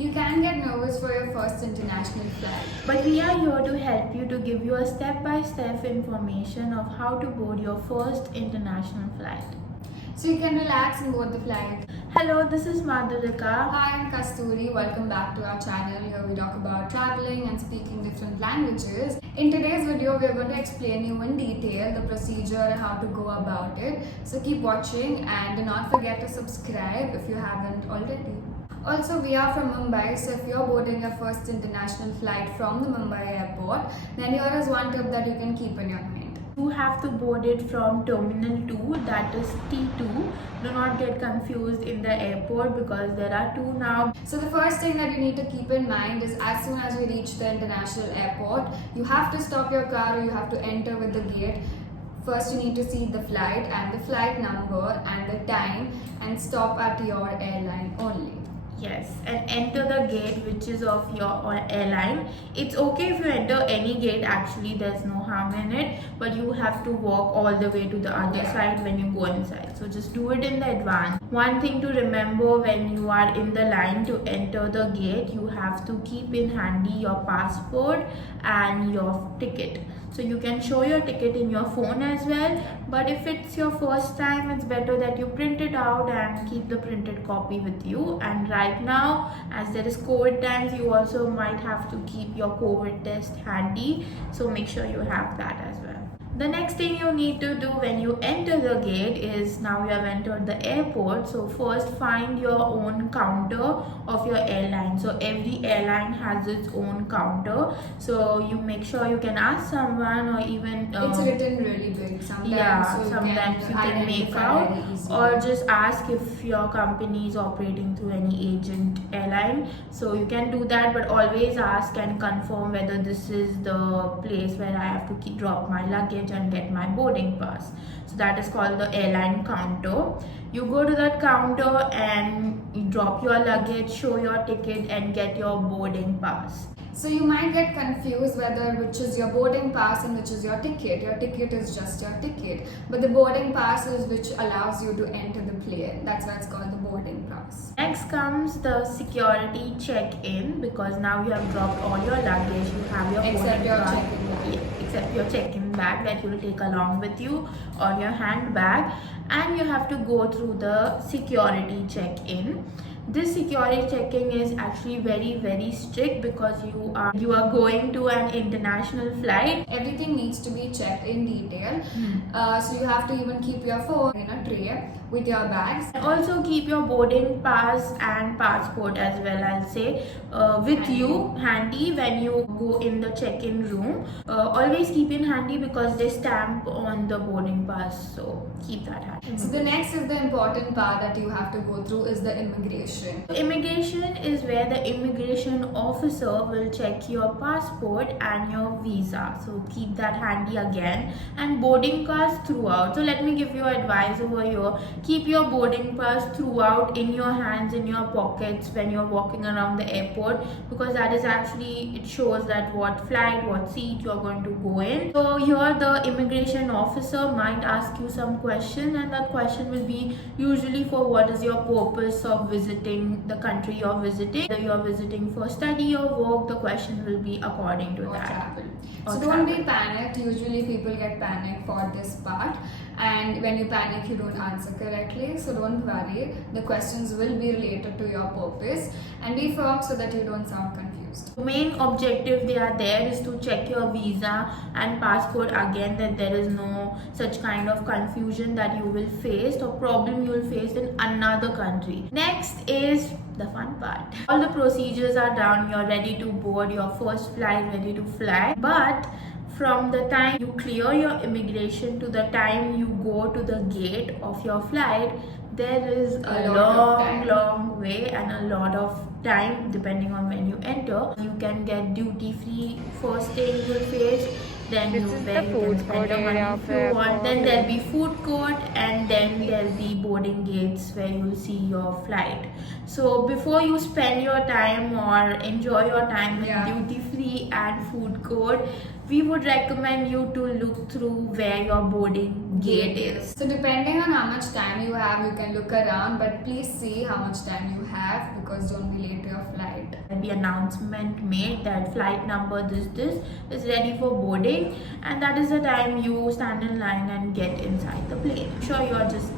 You can get nervous for your first international flight. But we are here to help you to give you a step-by-step information of how to board your first international flight. So you can relax and board the flight. Hello, this is Madhurika. Hi, I'm Kasturi. Welcome back to our channel. Here we talk about traveling and speaking different languages. In today's video, we're going to explain you in detail the procedure and how to go about it. So keep watching and do not forget to subscribe if you haven't already. Also, we are from Mumbai, so if you're boarding your first international flight from the Mumbai airport, then here is one tip that you can keep in your mind. You have to board it from Terminal 2, that is T2. Do not get confused in the airport because there are two now. So the first thing that you need to keep in mind is as soon as you reach the international airport, you have to stop your car or you have to enter with the gate. First, you need to see the flight and the flight number and the time and stop at your airline only. Yes, and enter the gate which is of your airline. It's okay if you enter any gate, actually there's no harm in it, but you have to walk all the way to the other side when you go inside. So just do it in the advance. One thing to remember when you are in the line to enter the gate, you have to keep in handy your passport and your ticket. So you can show your ticket in your phone as well, but if it's your first time, it's better that you print it out and keep the printed copy with you. And right now, as there is COVID times, you also might have to keep your COVID test handy, so make sure you have that as well. The next thing you need to do when you enter the gate is, now you have entered the airport, so first find your own counter of your airline. So every airline has its own counter, so you make sure you can ask someone, or even it's written really big sometimes, so sometimes you can make out, or just ask if your company is operating through any agent airline, so you can do that, but always ask and confirm whether this is the place where I have to drop my luggage and get my boarding pass. So that is called the airline counter. You go to that counter and you drop your luggage, show your ticket and get your boarding pass. So you might get confused whether which is your boarding pass and which is your ticket. Your ticket is just your ticket, but the boarding pass is which allows you to enter the plane. That's why it's called the boarding pass. Next comes the security check-in, because now you have dropped all your luggage. You have your except your pass. check-in bag. Yeah, except your check-in bag that you will take along with you on your handbag, and you have to go through the security check-in. This security checking is actually very strict because you are going to an international flight. Everything needs to be checked in detail. So you have to even keep your phone in a tray with your bags. Also keep your boarding pass and passport as well, I'll say, with you handy when you go in the check-in room. Always keep in handy because they stamp on the boarding pass, so keep that handy. So the next is the important part that you have to go through is the immigration. Immigration is where the immigration officer will check your passport and your visa, so keep that handy again, and boarding pass throughout. So let me give you advice over here. Keep your boarding pass throughout in your hands, in your pockets when you're walking around the airport, because that is actually, it shows that what flight, what seat you're going to go in. So here the immigration officer might ask you some question, and that question will be usually for what is your purpose of visiting the country you're visiting. Whether you're visiting for study or work, the question will be according to that. Travel. So don't be panicked. Usually people get panicked for this part, and when you panic you don't answer correctly, so don't worry. The questions will be related to your purpose, and be firm so that you don't sound confused. The main objective they are there is to check your visa and passport again, that there is no such kind of confusion that you will face or problem you will face in another country. Next is the fun part. All the procedures are done, you're ready to board your first flight, ready to fly, but from the time you clear your immigration to the time you go to the gate of your flight, there is a long way and a lot of time depending on when you enter. You can get duty free first thing you will face, then you can spend your money if you want, then there'll be food court, and then there'll be boarding gates where you'll see your flight. So before you spend your time or enjoy your time in duty free and food court, we would recommend you to look through where your boarding gate is. So depending on how much time you have, you can look around, but please see how much time you have because don't be late to your flight. There'll be announcement made that flight number this is ready for boarding, and that is the time you stand in line and get inside the plane. Sure, you are just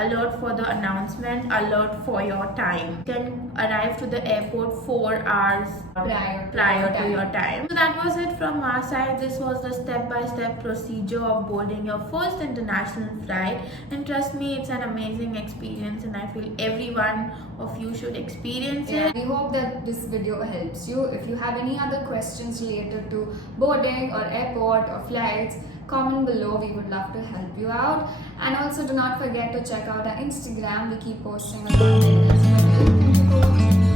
alert for the announcement, alert for your time. You can arrive to the airport 4 hours prior to your time. So that was it from our side. This was the step-by-step procedure of boarding your first international flight, and trust me, it's an amazing experience, and I feel every one of you should experience it. We hope that this video helps you. If you have any other questions related to boarding or airport or flights, comment below. We would love to help you out. And also do not forget to check out our Instagram. We keep posting a lot of videos. Thank you for watching.